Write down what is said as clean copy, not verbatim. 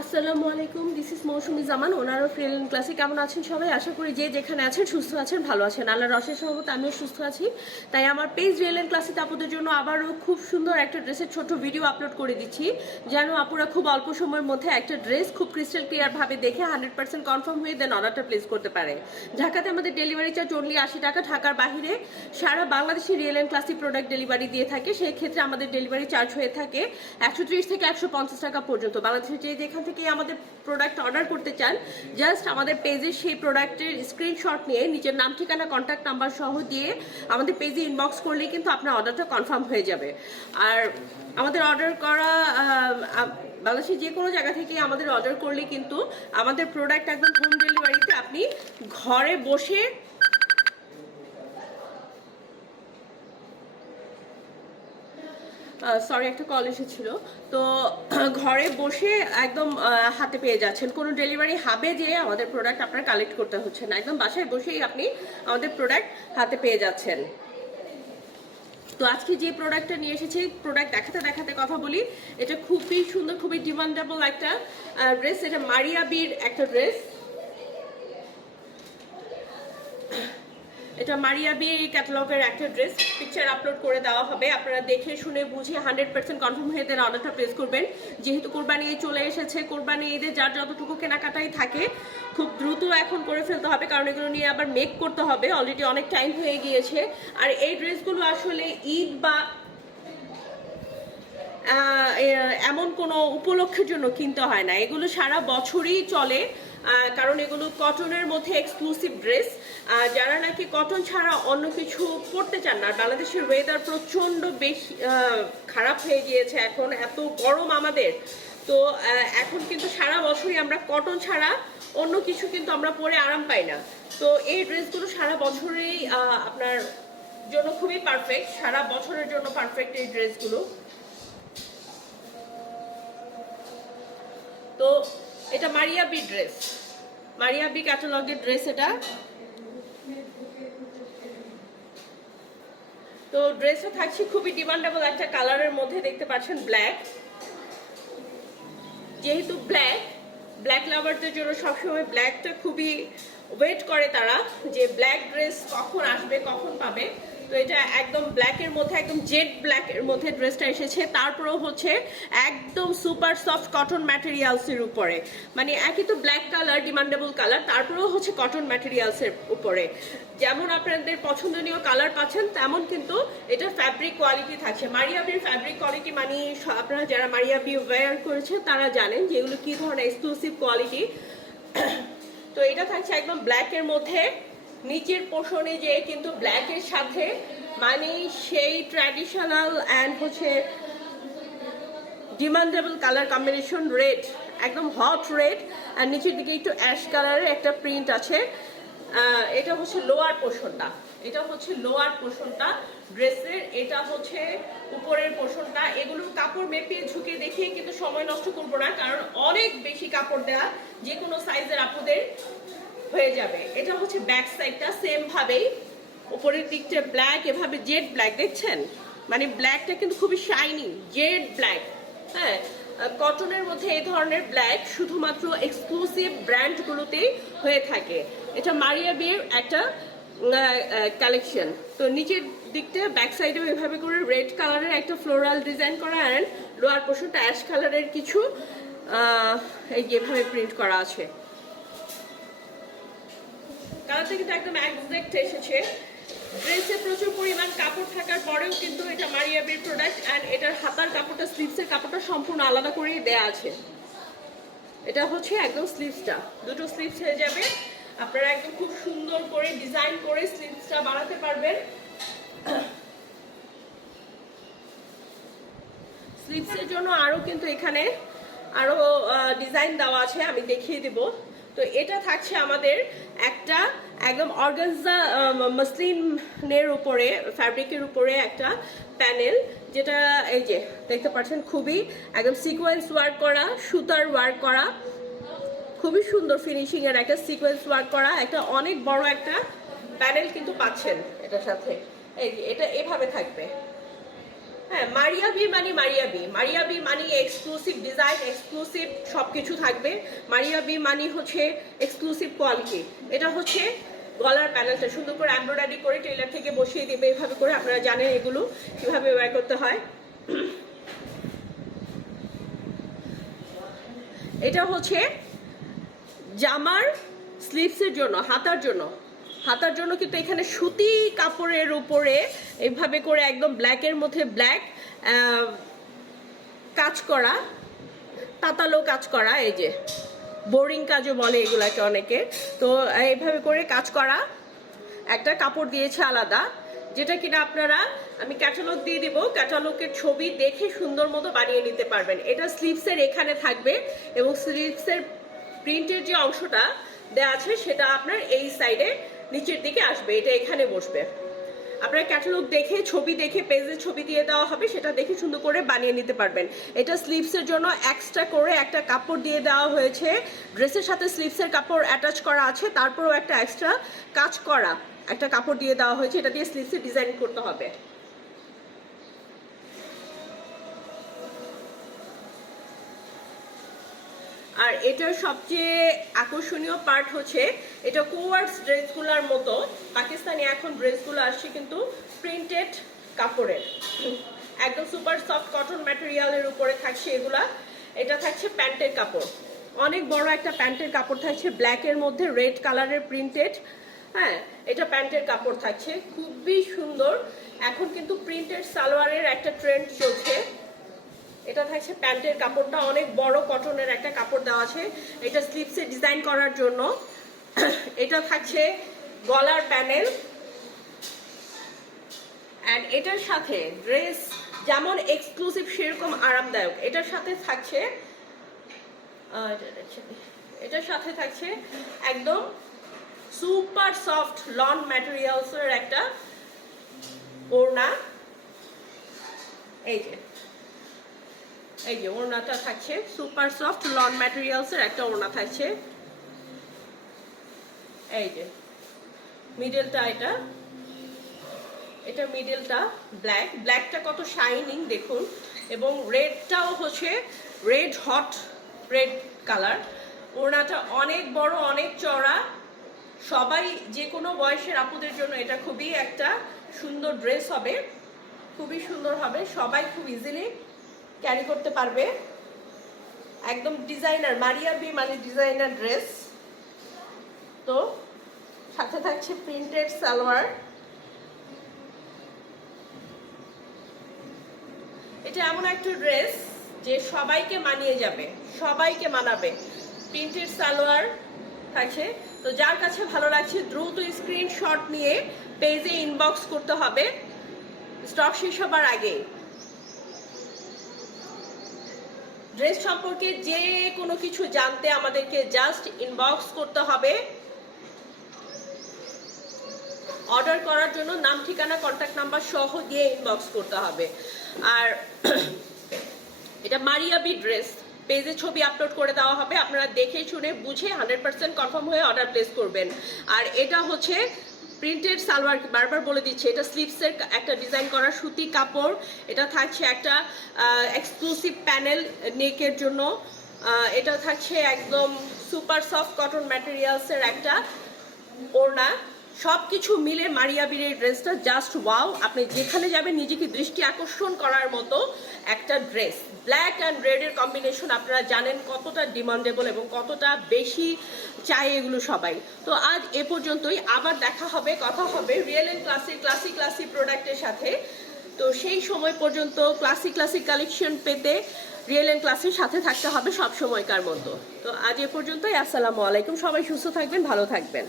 আসসালামু আলাইকুম, this is Mousumi Zaman, owner of রিয়েলেন ক্লাসে। কেমন আছেন সবাই? আশা করি যে যেখানে আছেন সুস্থ আছেন, ভালো আছেন। আল্লাহর অশেষ রহমতে আমিও সুস্থ আছি। তাই আমার পেজ রিয়েলেন ক্লাসে আপুদের জন্য আবারও খুব সুন্দর একটা ড্রেসের ছোট ভিডিও আপলোড করে দিচ্ছি, যেন আপুরা খুব অল্প সময়ের মধ্যে একটা ড্রেস খুব ক্রিস্টাল ক্লিয়ার ভাবে দেখে 100% কনফার্ম হয়ে দেন অর্ডারটা প্লেস করতে পারে। ঢাকাতে আমাদের ডেলিভারি চার্জ অনলি 80 টাকা। ঢাকার বাহিরে সারা বাংলাদেশে রিয়েলেন ক্লাসিক প্রোডাক্ট ডেলিভারি দিয়ে থাকে। সেই ক্ষেত্রে আমাদের ডেলিভারি চার্জ হয়ে থাকে 130 থেকে 150 টাকা পর্যন্ত। বাংলাদেশের যে যেখান থেকে আমাদের প্রোডাক্ট অর্ডার করতে চান, জাস্ট আমাদের পেজে সেই প্রোডাক্টের স্ক্রিনশট নিয়ে নিজের নাম, ঠিকানা, কন্ট্যাক্ট নাম্বার সহ দিয়ে আমাদের পেজে ইনবক্স করলেই কিন্তু আপনার অর্ডারটা কনফার্ম হয়ে যাবে। আর আমাদের অর্ডার করা বাংলাদেশের যে কোনো জায়গা থেকে আমাদের অর্ডার করলে কিন্তু আমাদের প্রোডাক্ট একদম হোম ডেলিভারিতে আপনি ঘরে বসে সরি, একটা কল এসেছিল। তো ঘরে বসে একদম হাতে পেয়ে যাচ্ছেন। কোনো ডেলিভারি হাবে যেয়ে আমাদের প্রোডাক্ট আপনার কালেক্ট করতে হচ্ছে না, একদম বাসায় বসেই আপনি আমাদের প্রোডাক্ট হাতে পেয়ে যাচ্ছেন। তো আজকে যে প্রোডাক্টটা নিয়ে এসেছি, প্রোডাক্ট দেখাতে দেখাতে কথা বলি। এটা খুবই সুন্দর, খুবই ডিমান্ডেবল একটা ড্রেস। এটা মারিয়া বির একটা ড্রেস। এটা মারিয়া বি ক্যাটালগের একটা ড্রেস। পিকচার আপলোড করে দেওয়া হবে, আপনারা দেখে শুনে বুঝে 100% কনফার্ম হয়ে দেন অর্ডারটা প্লেস করবেন। যেহেতু কোরবানি ঈদ চলে এসেছে, কোরবানি ঈদে যার যতটুকু কেনাকাটাই থাকে খুব দ্রুত এখন করে ফেলতে হবে, কারণ এগুলো নিয়ে আবার মেক করতে হবে। অলরেডি অনেক টাইম হয়ে গিয়েছে। আর এই ড্রেসগুলো আসলে ঈদ বা এমন কোনো উপলক্ষের জন্য কিনতে হয় না, এগুলো সারা বছরই চলে, কারণ এগুলো কটনের মধ্যে এক্সক্লুসিভ ড্রেস। যারা নাকি কটন ছাড়া অন্য কিছু পরতে চান না। বাংলাদেশের ওয়েদার প্রচণ্ড বেশি খারাপ হয়ে গিয়েছে, এখন এত গরম আমাদের। তো এখন কিন্তু সারা বছরই আমরা কটন ছাড়া অন্য কিছু কিন্তু আমরা পরে আরাম পাই না। তো এই ড্রেসগুলো সারা বছরেই আপনার জন্য খুবই পারফেক্ট, সারা বছরের জন্য পারফেক্ট এই ড্রেসগুলো। তো এটা Maria B dress, Maria B ক্যাটালগের ড্রেস এটা। তো ড্রেসও থাকছে খুবই ডিমান্ডেবল একটা কালারের মধ্যে, দেখতে পাচ্ছেন ব্ল্যাক। যেহেতু ব্ল্যাক লাভারদের জন্য সবসময় ব্ল্যাকটা খুবই ওয়েট করে তারা, যে ব্ল্যাক ড্রেস কখন আসবে, কখন পাবে। তো এটা একদম ব্ল্যাকের মধ্যে, একদম জেড ব্ল্যাকের মধ্যে ড্রেসটা এসেছে। তারপরেও হচ্ছে একদম সুপার সফট কটন ম্যাটেরিয়ালসের উপরে, মানে একই তো ব্ল্যাক কালার, ডিমান্ডেবল কালার, তারপরেও হচ্ছে কটন ম্যাটেরিয়ালসের উপরে। যেমন আপনাদের পছন্দনীয় কালার পাচ্ছেন, তেমন কিন্তু এটার ফ্যাব্রিক কোয়ালিটি থাকছে। মারিয়াবির ফ্যাব্রিক কোয়ালিটি মানে আপনারা যারা মারিয়াবি ওয়্যার করেছেন তারা জানেন যে এগুলো কি ধরনের এক্সক্লুসিভ কোয়ালিটি। তো এটা থাকছে একদম ব্ল্যাকের মধ্যে, নিচের পোর্শনে যে কিন্তু ব্ল্যাকের সাথে মানে সেই ট্র্যাডিশনাল অ্যান্ড হচ্ছে ডিমান্ডেবল কালার কম্বিনেশন, রেড, একদম হট রেড, আর নিচের দিকে একটু অ্যাশ কালারের একটা প্রিন্ট আছে। এটা হচ্ছে লোয়ার পোর্শনটা, এটা হচ্ছে লোয়ার পোর্শনটা ড্রেসের, এটা হচ্ছে উপরের পোর্শনটা। এগুলোর কাপড় মেপে ঝুঁকে দেখিয়ে কিন্তু সময় নষ্ট করবো না, কারণ অনেক বেশি কাপড় দেওয়া যে কোনো সাইজের আপুদের হয়ে যাবে। এটা হচ্ছে ব্যাক সাইডটা, সেম ভাবেই উপরের দিকটা ব্ল্যাক, এভাবে জেড ব্ল্যাক দেখছেন, মানে ব্ল্যাকটা কিন্তু খুবই শাইনি জেড ব্ল্যাক। হ্যাঁ, কটনের মধ্যে এই ধরনের ব্ল্যাক শুধুমাত্র এক্সক্লুসিভ ব্র্যান্ডগুলোতেই হয়ে থাকে। এটা মারিয়া বিয়ের একটা কালেকশন। তো নিচের দিকটা ব্যাক সাইডেও এভাবে করে রেড কালারের একটা ফ্লোরাল ডিজাইন করা, অ্যান্ড লোয়ার পোর্শনটা অ্যাশ কালারের কিছু এই যেভাবে প্রিন্ট করা আছে। কালারটা কিন্তু একদম এক্সাক্ট এসেছে। ড্রেসে প্রচুর পরিমাণ কাপড় থাকার পরেও কিন্তু এটা মারিয়াবির প্রোডাক্ট, অ্যান্ড এটার হাতার কাপড়টা, স্লিভসের কাপড়টা সম্পূর্ণ আলাদা করেই দেয়া আছে। এটা হচ্ছে একদম স্লিভসটা, দুটো স্লিভস হয়ে যাবে। আপনারা একদম খুব সুন্দর করে ডিজাইন করে স্লিভসটা বানাতে পারবেন। স্লিভসের জন্য আরো কিন্তু এখানে আরো ডিজাইন দেওয়া আছে, আমি দেখিয়ে দিব। তো এটা থাকছে আমাদের একটা একদম অর্গানজা মসলিনের উপরে, ফ্যাব্রিকের উপরে একটা প্যানেল, যেটা এই যে দেখতে পাচ্ছেন খুবই একদম সিকোয়েন্স ওয়ার্ক করা, সুতার ওয়ার্ক করা, খুবই সুন্দর ফিনিশিং এর একটা সিকোয়েন্স ওয়ার্ক করা একটা অনেক বড় একটা প্যানেল কিন্তু পাচ্ছেন এটার সাথে। এই যে এটা এভাবে থাকবে, হ্যাঁ, মারিয়া বি মানে এক্সক্লুসিভ ডিজাইন, এক্সক্লুসিভ সবকিছু থাকবে। মারিয়া বি মানে হচ্ছে এক্সক্লুসিভ কোয়ালিটি। এটা হচ্ছে গলার প্যানেলটা সুন্দর করে এমব্রয়ডারি করে টেইলার থেকে বসিয়ে দিবে এইভাবে করে। আপনারা জানেন এগুলো কিভাবে ওয়্যার করতে হয়। এটা হচ্ছে জামার স্লিভসের জন্য, হাতার জন্য কিন্তু এখানে সুতি কাপড়ের উপরে এইভাবে করে একদম ব্ল্যাকের মধ্যে ব্ল্যাক কাজ করা, তাতালো কাজ করা, এই যে বোরিং কাজও বলে এগুলাকে অনেকে। তো এইভাবে করে কাজ করা একটা কাপড় দিয়েছে আলাদা, যেটা কিনা আপনারা, আমি ক্যাটালগ দিয়ে দিব, ক্যাটালগের ছবি দেখে সুন্দর মতো বানিয়ে নিতে পারবেন। এটা স্লিভসের এখানে থাকবে এবং স্লিভসের প্রিন্টের যে অংশটা দেওয়া আছে সেটা আপনার এই সাইডে নিচের দিকে আসবে, এটা এখানে বসবে। আপনার ক্যাটালগ দেখে, ছবি দেখে, পেজে ছবি দিয়ে দেওয়া হবে, সেটা দেখে সুন্দর করে বানিয়ে নিতে পারবেন। এটা স্লিভসের জন্য এক্সট্রা করে একটা কাপড় দিয়ে দেওয়া হয়েছে, ড্রেসের সাথে স্লিভসের কাপড় অ্যাটাচ করা আছে, তারপরেও একটা এক্সট্রা কাজ করা একটা কাপড় দিয়ে দেওয়া হয়েছে, এটা দিয়ে স্লিভসে ডিজাইন করতে হবে। আর এটার সবচেয়ে আকর্ষণীয় পার্ট হচ্ছে এটা কোয়ার্টস ড্রেসগুলোর মতো, পাকিস্তানি এখন ড্রেসগুলো আসছে কিন্তু প্রিন্টেড কাপড়ের, একদম সুপার সফট কটন ম্যাটেরিয়ালের উপরে থাকছে এগুলা। এটা থাকছে প্যান্টের কাপড়, অনেক বড় একটা প্যান্টের কাপড় থাকছে, ব্ল্যাকের মধ্যে রেড কালারের প্রিন্টেড। হ্যাঁ, এটা প্যান্টের কাপড় থাকছে, খুবই সুন্দর। এখন কিন্তু প্রিন্টেড সালোয়ারের একটা ট্রেন্ড চলছে। এটা থাকছে প্যান্টের কাপড়টা, অনেক বড় কটনের একটা কাপড় দেওয়া আছে এটা স্লিভসে ডিজাইন করার জন্য। এটা থাকছে গলার প্যানেল, অ্যান্ড এটার সাথে ড্রেস যেমন এক্সক্লুসিভ সেরকম আরামদায়ক। এটার সাথে থাকছে একদম সুপার সফট লন ম্যাটেরিয়ালসের একটা ওড়না, এই যে ওড়নাটা থাকছে সুপার সফট লন ম্যাটেরিয়ালসের একটা ওড়না থাকছে। এই যে মিডলটা, এটা মিডলটা ব্ল্যাকটা কত শাইনিং দেখুন, এবং রেডটাও হচ্ছে রেড হট রেড কালার। ওড়নাটা অনেক বড়, অনেক চড়া, সবাই যে কোনো বয়সের আপুদের জন্য এটা খুবই একটা সুন্দর ড্রেস হবে, খুবই সুন্দর হবে, সবাই খুব ইজিলি ক্যারি করতে পারবে। একদম ডিজাইনার, মারিয়া বি মানে ডিজাইনার ড্রেস। তো সাথে থাকছে প্রিন্টেড সালোয়ার। এটা এমন একটা ড্রেস যে সবাইকে মানিয়ে যাবে, সবাইকে মানাবে। প্রিন্টেড সালোয়ার থাকছে। তো যার কাছে ভালো লাগছে দ্রুত স্ক্রিনশট নিয়ে পেজে ইনবক্স করতে হবে স্টক শেষ হবার আগে। ড্রেস সম্পর্কে যে কোনো কিছু জানতে আমাদেরকে জাস্ট ইনবক্স করতে হবে। অর্ডার করার জন্য নাম, ঠিকানা, কন্ট্যাক্ট নাম্বার সহ দিয়ে ইনবক্স করতে হবে। আর এটা মারিয়া বি ড্রেস, পেজে ছবি আপলোড করে দেওয়া হবে, আপনারা দেখে শুনে বুঝে 100% কনফার্ম হয়ে অর্ডার প্লেস করবেন। আর এটা হচ্ছে প্রিন্টেড সালোয়ার, বারবার বলে দিচ্ছে, এটা স্লিভসের একটা ডিজাইন করা সুতি কাপড়। এটা থাকছে একটা এক্সক্লুসিভ প্যানেল নেকের জন্য। এটা থাকছে একদম সুপার সফট কটন ম্যাটেরিয়ালসের একটা ওড়না। সবকিছু মিলে মারিয়া বির এই ড্রেসটা জাস্ট ওয়াও। আপনি যেখানে যাবেন নিজেকে দৃষ্টি আকর্ষণ করার মতো একটা ড্রেস। ব্ল্যাক অ্যান্ড রেডের কম্বিনেশন আপনারা জানেন কতটা ডিমান্ডেবল এবং কতটা বেশি চাই এগুলো সবাই। তো আজ এ পর্যন্তই, আবার দেখা হবে, কথা হবে রিয়েল এন্ড ক্লাসিক প্রোডাক্টের সাথে। তো সেই সময় পর্যন্ত ক্লাসিক কালেকশন পেতে রিয়েল এন্ড ক্লাসের সাথে থাকতে হবে সব সময়কার মতো। তো আজ এ পর্যন্তই, আসসালামু আলাইকুম। সবাই সুস্থ থাকবেন, ভালো থাকবেন।